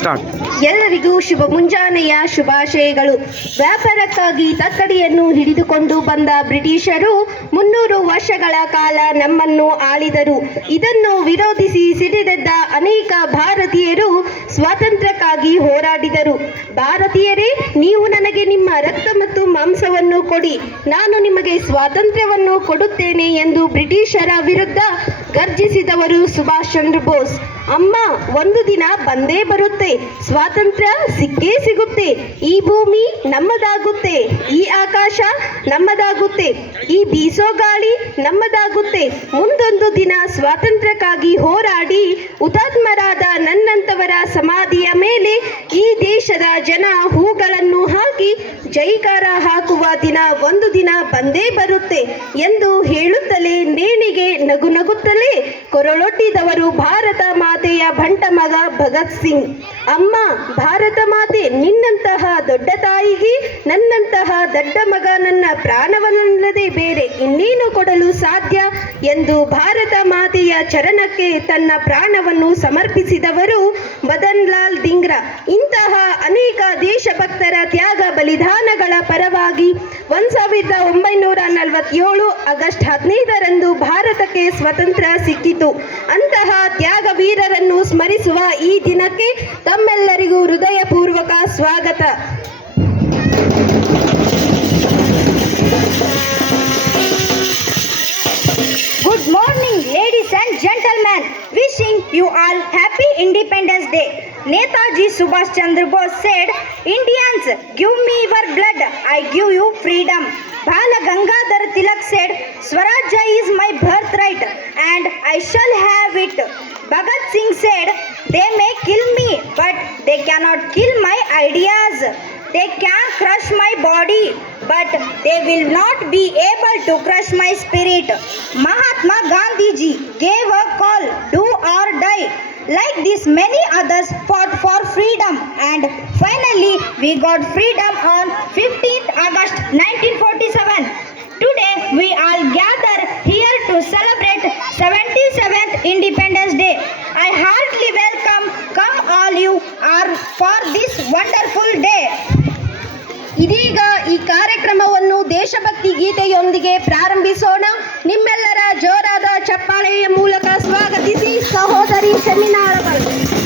Start. ಎಲ್ಲರಿಗೂ ಶುಭ ಮುಂಜಾನೆಯ ಶುಭಾಶಯಗಳು. ವ್ಯಾಪಾರಕ್ಕಾಗಿ ತಕ್ಕಡಿಯನ್ನು ಹಿಡಿದುಕೊಂಡು ಬಂದ ಬ್ರಿಟಿಷರು 300 ವರ್ಷಗಳ ಕಾಲ ನಮ್ಮನ್ನು ಆಳಿದರು. ಇದನ್ನು ವಿರೋಧಿಸಿ ಸಿಡಿದೆದ್ದ ಅನೇಕ ಭಾರತೀಯರು ಸ್ವಾತಂತ್ರ್ಯಕ್ಕಾಗಿ ಹೋರಾಡಿದರು. ಭಾರತೀಯರೇ, ನೀವು ನನಗೆ ನಿಮ್ಮ ರಕ್ತ ಮತ್ತು ಮಾಂಸವನ್ನು ಕೊಡಿ, ನಾನು ನಿಮಗೆ ಸ್ವಾತಂತ್ರ್ಯವನ್ನು ಕೊಡುತ್ತೇನೆ ಎಂದು ಬ್ರಿಟಿಷರ ವಿರುದ್ಧ ಗರ್ಜಿಸಿದವರು ಸುಭಾಷ್ ಚಂದ್ರ ಬೋಸ್. ಅಮ್ಮ, ಒಂದು ದಿನ ಬಂದೇ ಬರುತ್ತೆ, ಸ್ವಾತಂತ್ರ್ಯ ಸಿಕ್ಕೇ ಸಿಗುತ್ತೆ. ಈ ಭೂಮಿ ನಮ್ಮದಾಗುತ್ತೆ, ಈ ಆಕಾಶ ನಮ್ಮದಾಗುತ್ತೆ, ಈ ಬೀಸೋ ಗಾಳಿ ನಮ್ಮದಾಗುತ್ತೆ. ಮುಂದೊಂದು ದಿನ ಸ್ವಾತಂತ್ರ್ಯಕ್ಕಾಗಿ ಹೋರಾಡಿ ಹುತಾತ್ಮರಾದ ನನ್ನಂತವರ ಸಮಾಧಿಯ ಮೇಲೆ ಈ ದೇಶದ ಜನ ಹೂಗಳನ್ನು ಹಾಕಿ ಜೈಕಾರ ಹಾಕುವ ದಿನ ಒಂದು ದಿನ ಬಂದೇ ಬರುತ್ತೆ ಎಂದು ಹೇಳುತ್ತಲೇ ನೇಣಿಗೆ ನಗು ನಗುತ್ತಲೇ ಕೊರಳೊಡ್ಡಿದವರು ಭಾರತ ಮಾತೆಯ ಬಂಟ ಮಗ ಭಗತ್ ಸಿಂಗ್. ಅಮ್ಮ, ಭಾರತ ಮಾತೆ, ನಿನ್ನಂತಹ ದೊಡ್ಡ ತಾಯಿಗೆ ನನ್ನಂತಹ ದೊಡ್ಡ ಮಗ ನನ್ನ ಪ್ರಾಣವನ್ನಲ್ಲದೆ ಬೇರೆ ಇನ್ನೇನು ಕೊಡಲು ಸಾಧ್ಯ ಎಂದು ಭಾರತ ಮಾತೆಯ ಚರಣಕ್ಕೆ ತನ್ನ ಪ್ರಾಣವನ್ನು ಸಮರ್ಪಿಸಿದವರು ಮದನ್ ಲಾಲ್ ಧಿಂಗ್ರಾ. ಇಂತಹ ಅನೇಕ ದೇಶಭಕ್ತರ ತ್ಯಾಗ ಬಲಿದಾನಗಳ ಪರವಾಗಿ 1947 ಆಗಸ್ಟ್ 15ರಂದು ಭಾರತಕ್ಕೆ ಸ್ವಾತಂತ್ರ್ಯ ಸಿಕ್ಕಿತು. ಅಂತಹ ತ್ಯಾಗ ವೀರರನ್ನು ಸ್ಮರಿಸುವ ಈ ದಿನಕ್ಕೆ ತಮ್ಮೆಲ್ಲರಿಗೂ ಹೃದಯಪೂರ್ವಕ ಸ್ವಾಗತ. Good morning, ladies and gentlemen. Wishing you all happy Independence Day. Netaji Subhash Chandra Bose said, Indians, give me your blood, I give you freedom. Bala Gangadhar Tilak said, Swarajya is my birthright and I shall have it. Bhagat Singh said, they may kill me, but they cannot kill my ideas. They can crush my body, but they will not be able to crush my spirit. Mahatma Gandhi ji gave a call, do or die. Like this, many others fought for freedom, and finally we got freedom on 15th August 1947. Today we all gather here to celebrate 77th Independence Day. I heartily welcome all you are for this wonderful day. ಇದೀಗ ಈ ಕಾರ್ಯಕ್ರಮವನ್ನು ದೇಶಭಕ್ತಿ ಗೀತೆಯೊಂದಿಗೆ ಪ್ರಾರಂಭಿಸೋಣ. ನಿಮ್ಮೆಲ್ಲರ ಜೋರಾದ ಚಪ್ಪಾಳೆಯ ಮೂಲಕ ಸ್ವಾಗತಿಸಿ ಸಹೋದರಿ ಶಮಿನಾಳವರು.